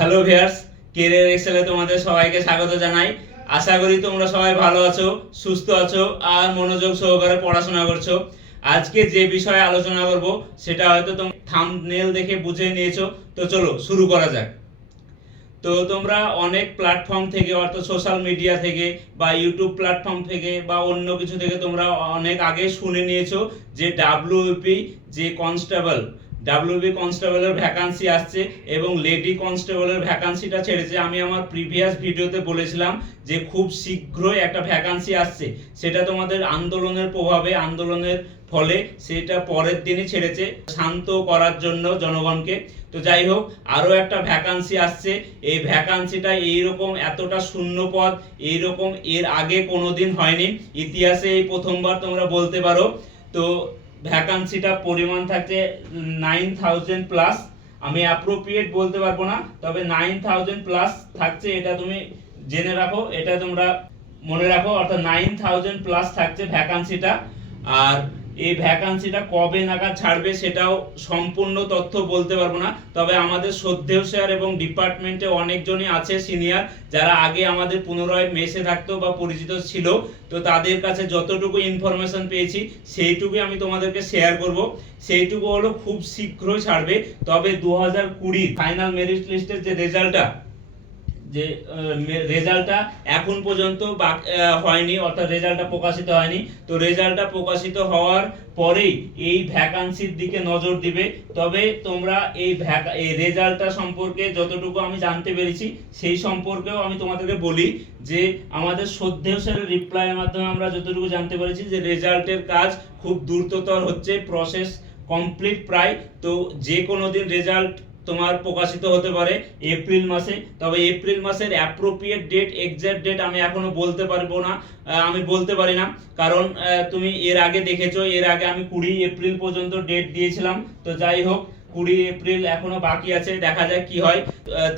Hello viewers, career এক্সেলে তোমাদের সবাইকে স্বাগত জানাই। আশা করি তোমরা সবাই ভালো আছো, সুস্থ আছো আর মনোযোগ সহকারে পড়াশোনা করছো। আজকে যে বিষয়ে আলোচনা করব সেটা হয়তো তোমরা থাম্বনেল দেখে বুঝে নিয়েছো। তো চলো শুরু করা যাক। তো তোমরা অনেক প্ল্যাটফর্ম থেকে অর্থাৎ সোশ্যাল মিডিয়া থেকে বা ইউটিউব প্ল্যাটফর্ম থেকে বা অন্য কিছু থেকে তোমরা অনেক আগে শুনে নিয়েছো যে ডাব্লিউপি যে ডাব্লিউবি কনস্টেবলের ভ্যাকান্সি আসছে এবং লেডি কনস্টেবলের ভ্যাকান্সিটা ছেড়েছে। আমি আমার প্রিভিয়াস ভিডিওতে বলেছিলাম যে খুব শীঘ্রই একটা ভ্যাকান্সি আসছে, সেটা তোমাদের আন্দোলনের প্রভাবে আন্দোলনের ফলে সেটা পরের দিনই ছেড়েছে শান্ত করার জন্য জনগণকে। তো যাই হোক, আরও একটা ভ্যাকান্সি আসছে। এই ভ্যাকান্সিটা এইরকম এতটা শূন্য পদ এইরকম এর আগে কোনোদিন হয়নি, ইতিহাসে এই প্রথমবার তোমরা বলতে পারো। তো ভ্যাকান্সিটা পরিমাণ থাকছে 9000 প্লাস। আমি অ্যাপ্রোপ্রিয়েট বলতে পারবো না, তবে 9000 প্লাস থাকছে, এটা তুমি জেনে রাখো, এটা তোমরা মনে রাখো। অর্থাৎ 9000 প্লাস থাকছে ভ্যাকান্সিটা। আর এই ভ্যাকান্সিটা কবে নাগাদ ছাড়বে সেটাও সম্পূর্ণ তথ্য বলতে পারবো না, তবে আমাদের শ্রদ্ধেয় স্যার এবং ডিপার্টমেন্টে অনেকজনই আছে সিনিয়র, যারা আগে আমাদের পুনরায় মেসে থাকতো বা পরিচিত ছিল। তো তাদের কাছে যতটুকু ইনফরমেশন পেয়েছি সেইটুকুই আমি তোমাদেরকে শেয়ার করব। সেইটুকু হলো খুব শীঘ্রই ছাড়বে। তবে 2020 ফাইনাল মেরিট লিস্টের যে রেজাল্টটা এখন পর্যন্ত হয়নি, অর্থাৎ রেজাল্টটা প্রকাশিত হয়নি। তো রেজাল্টটা প্রকাশিত হওয়ার পরেই এই ভ্যাকান্সির দিকে নজর দিবে। তবে তোমরা এই রেজাল্টটা সম্পর্কে যতটুকু আমি জানতে পেরেছি সেই সম্পর্কেও আমি তোমাদেরকে বলি যে আমাদের শ্রদ্ধেয় স্যারের রিপ্লাইয়ের মাধ্যমে আমরা যতটুকু জানতে পেরেছি যে রেজাল্টের কাজ খুব দ্রুততর হচ্ছে, প্রসেস কমপ্লিট প্রায়। তো যে কোনো দিন রেজাল্ট তোমার প্রকাশিত হতে পারে এপ্রিল মাসে। তবে এপ্রিল মাসের অ্যাপ্রোপ্রিয়েট ডেট, এক্সাক্ট ডেট আমি এখনো বলতে পারবো না, আমি বলতে পারি না, কারণ তুমি এর আগে দেখেছো, এর আগে আমি 20 এপ্রিল পর্যন্ত ডেট দিয়েছিলাম। তো যাই হোক, 20 এপ্রিল এখনো বাকি আছে, দেখা যাক কি হয়।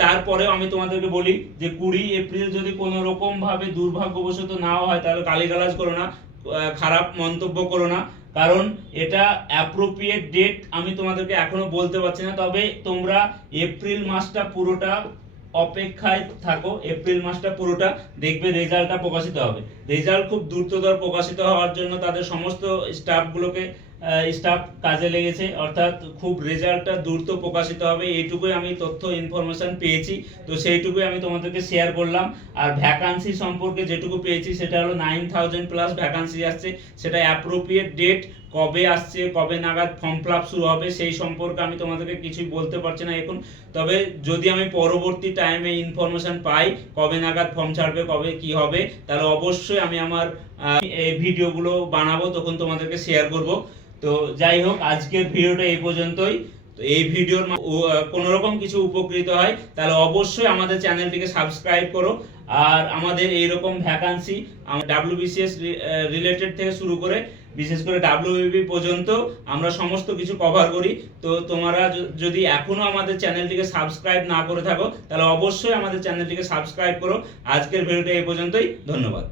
তারপরেও আমি তোমাদেরকে বলি যে 20 এপ্রিল যদি কোনো রকম ভাবে দুর্ভাগ্যবশত নাও হয় তাহলে গালিগালাজ করো না, খারাপ মন্তব্য করো না, কারণ এটা অ্যাপ্রোপ্রিয়েট ডেট আমি তোমাদেরকে এখনো বলতে পারছি না। তবে তোমরা এপ্রিল মাসটা পুরোটা অপেক্ষায় থাকো, এপ্রিল মাসটা পুরোটা দেখবে রেজাল্টটা প্রকাশিত হবে। রেজাল্ট খুব দ্রুততর প্রকাশিত হওয়ার জন্য তাদের সমস্ত স্টাফ কাজে লেগেছে, অর্থাৎ খুব রেজাল্টটা দ্রুত প্রকাশিত হবে, এইটুকুই আমি তথ্য ইনফরমেশন পেয়েছি। তো সেইটুকুই আমি তোমাদেরকে শেয়ার করলাম। আর ভ্যাকান্সি সম্পর্কে যেটুকু পেয়েছি সেটা হলো 9000 প্লাস ভ্যাকান্সি আসছে। সেটা অ্যাপ্রোপ্রিয়েট ডেট কবে আসছে, কবে নাগাদ ফর্ম ফিল আপ শুরু হবে সেই সম্পর্কে আমি তোমাদেরকে কিছুই বলতে পারছি না এখন। তবে যদি আমি পরবর্তী টাইমে ইনফরমেশন পাই কবে নাগাদ ফর্ম ছাড়বে, কবে কি হবে, তাহলে অবশ্যই আমি আমার এই ভিডিওগুলো বানাবো, তখন তোমাদেরকে শেয়ার করব। তো যাই হোক, আজকের ভিডিওটা এই পর্যন্তই। তো এই ভিডিওর কোনো রকম কিছু উপকৃত হয় তাহলে অবশ্যই আমাদের চ্যানেলটিকে সাবস্ক্রাইব করো। আর আমাদের এইরকম ভ্যাকান্সি ডাব্লিউবিসিএস রিলেটেড থেকে শুরু করে বিশেষ করে ডাব্লিউবিপি পর্যন্ত আমরা সমস্ত কিছু কভার করি। তো তোমরা যদি এখনো আমাদের চ্যানেলটিকে সাবস্ক্রাইব না করে থাকো তাহলে অবশ্যই আমাদের চ্যানেলটিকে সাবস্ক্রাইব করো। আজকের ভিডিওটা এই পর্যন্তই, ধন্যবাদ।